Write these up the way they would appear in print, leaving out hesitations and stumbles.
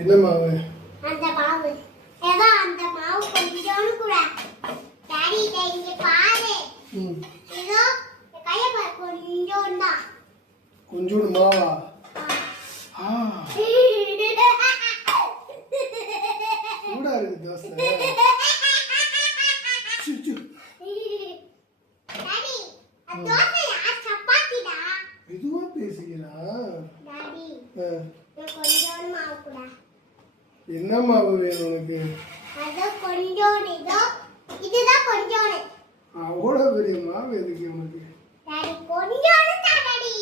என்ன மாவு? அந்த மாவு. ஏதோ அந்த மாவு கொஞ்சோண்டு கூட. டாடி இங்க பாரு. இதோ கைய பாரு கொஞ்சோண்டு தான். கொஞ்சோண்டு மாவா? சூடா இருக்கு தோசை. டாடி தோசையா சப்பாத்திடா? மெதுவா பேசுகிறா. டாடி கொஞ்சோண்டு மாவு கூட. என்ன மாவு வேணும் உனக்கு? அது கொஞ்சோண்டு. இதுதான் கொஞ்சோண்டு. அவ்வளவு பெரிய மாவு எதுக்கு உனக்கு? டாடி கொஞ்சோண்டு தான் டாடி.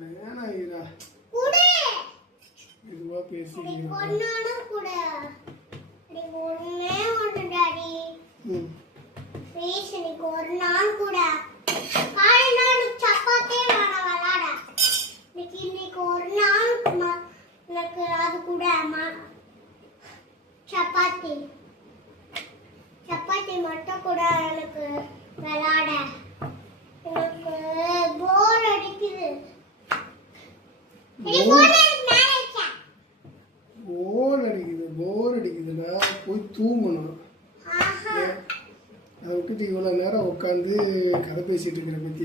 வேணாம் இரா. குடு. மெதுவா பேசுகிறா. கொஞ்சோண்டு குடு. டாடி ஒண்ணே ஒண்ணு டாடி. ப்ளீஸ் எனக்கு ஒரு நாள் கூட. காலையில எனக்கு சப்பாத்தியே வேணாம் விளாட. இன்னைக்கு ஒரு நாள் எனக்கு அது கூட சப்பாத்தி மட்டும் கூட எனக்கு விளாட. எனக்கு போர் அடிக்குது. போர் அடிக்குதுன்னா போய் தூங்கணும். அதை விட்டுட்டு இவ்வளோ நேரம் உட்காந்து கதை பேசிட்டு இருக்கிற பத்தி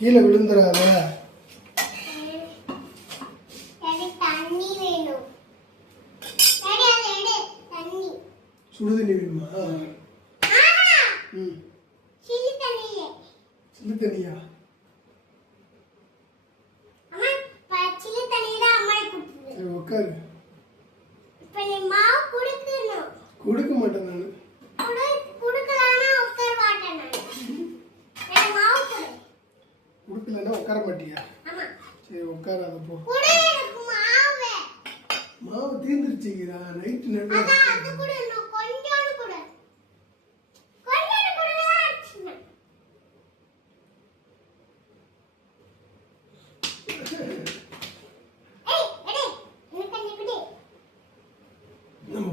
கீழே விழுந்துடாத. சுடு தண்ணி வேணுமா? சில்லு தண்ணியா? சரி உட்காரு. கொடுக்க மாட்டேன் நான். கொடுக்கலன்னா உட்கார மாட்டியா? சரி உட்காராத போ. மாவு தீர்ந்துருச்சுங்கிறா. நைட்டு நல்லா நம்ம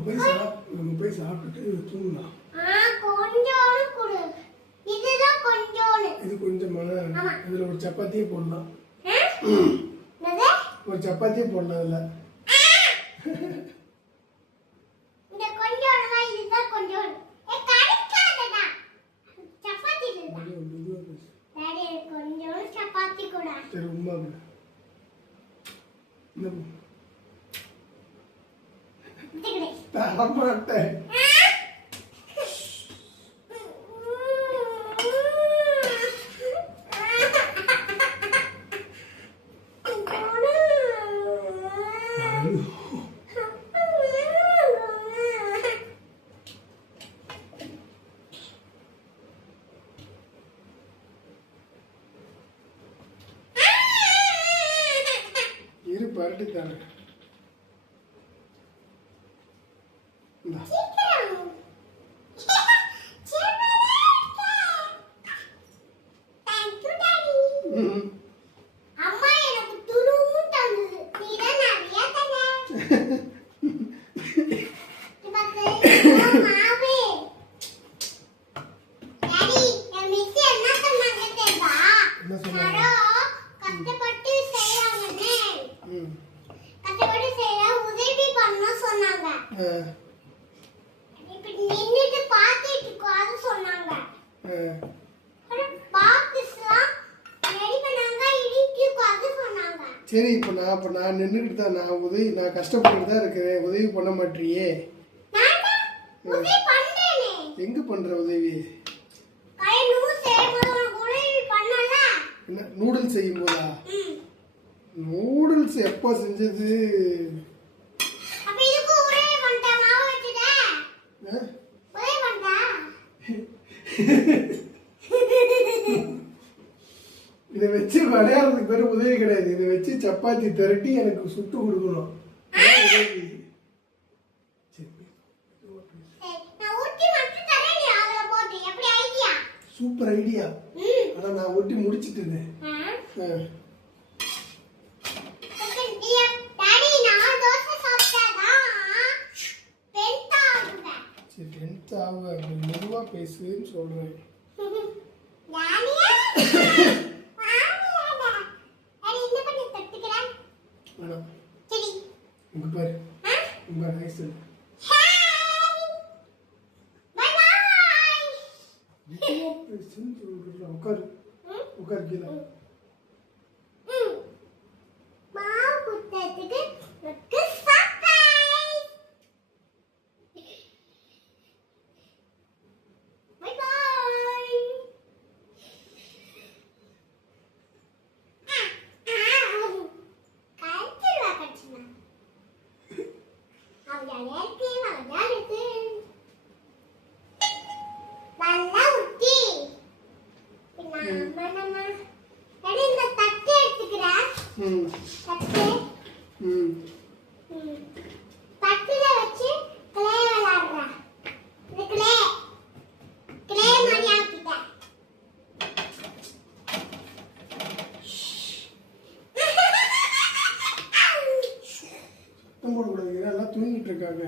போய் சாப்பிட்டுட்டு தூங்கலாம். இது கொஞ்சமான இதுல ஒரு சப்பாத்தியே போடலாம். ஒரு சப்பாத்தியே போடலாம் அதுல. சரி உமா தரமாட்டேன். இரு பரட்டி தரேன். சரி இப்போ நான் நின்றுட்டு தான் நான் கஷ்டப்பட்டு தான் இருக்கிறேன். உதவி பண்ண மாட்டியே? எங்க பண்ற உதவி? என்ன நூடுல்ஸ் செய்யும் போதா? நூடுல்ஸ் எப்போ செஞ்சது? இதை வச்சு விளையாடுறதுக்கு பேர் உதவி கிடையாது. இதை வச்சு சப்பாத்தி திரட்டி எனக்கு சுட்டு கொடுக்கணும். Super idea. ஆனா நான் ஒட்டி முடிச்சிட்டேன். மெதுவா பேசுன்னு சொல்றேன். வேணாம். சரி இங்க பாரு. இங்க பாரு ஐஸ். பை பை உட்காரு. உட்காரு கீழே. மாவு குத்தத்துக்கு எனக்கு சர்ப்ரைஸ். Bye bye. கடிச்சிருவா கடிச்சுனா. அவளே இருக்கு. நல்லா ஊத்தி. நம்ம எடி இந்த தட்டு எடுத்துக்கிறேன். தட்டு. தட்டுல வச்சு கிளே விளையாடுறேன். இந்த கிளே மாதிரி ஆக்கிட்டேன். சத்தம் போடக்கூடாது. எல்லாம் தூங்கிட்டு இருக்காங்க.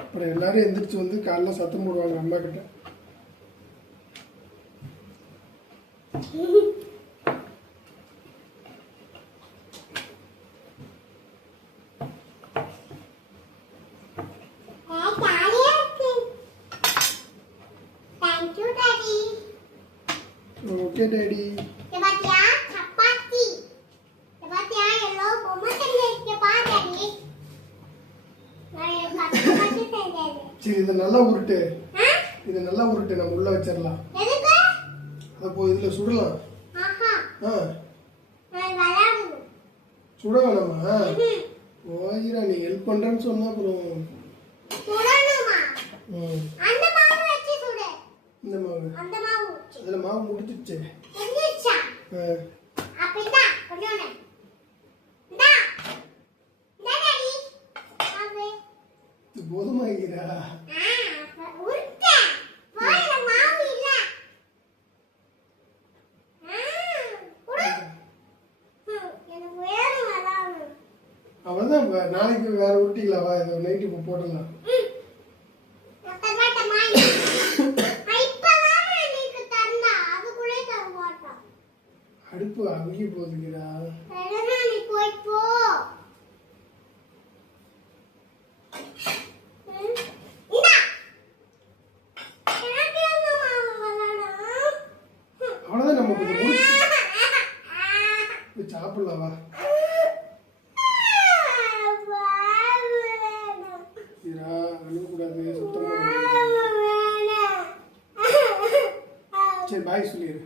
அப்புறம் எல்லாரும் எந்திரிச்சு வந்து காலைல சத்தம் போடுவாங்க அம்மா கிட்ட. Okay daddy. சரி இதை நல்லா உருட்டு. இதை நல்லா உருட்டு. நம்ம உள்ள வச்சிடலாம். அப்போ இதுல சுடலாம். சுட வேணாமா? ஓயிரா நீ ஹெல்ப் பண்றேன்னு சொன்னா அப்புறம் இந்த மாவு அதுல மாவு முடிச்சிடுச்சு. இது போதுமாகிறா? அவ்வளவுதான். நாளைக்கு வேற உருட்டிக்கலாம். வா இதை நைட்டு இப்போ போடலாம். அடுப்பு அமுகி போகுதுங்கிறா. அவ்வளவுதான். நம்ம கொஞ்சம் முடிச்சு சாப்பிடலாம். வா அழுகக்கூடாது. சுத்தம். சரி பாய் சொல்லிடு.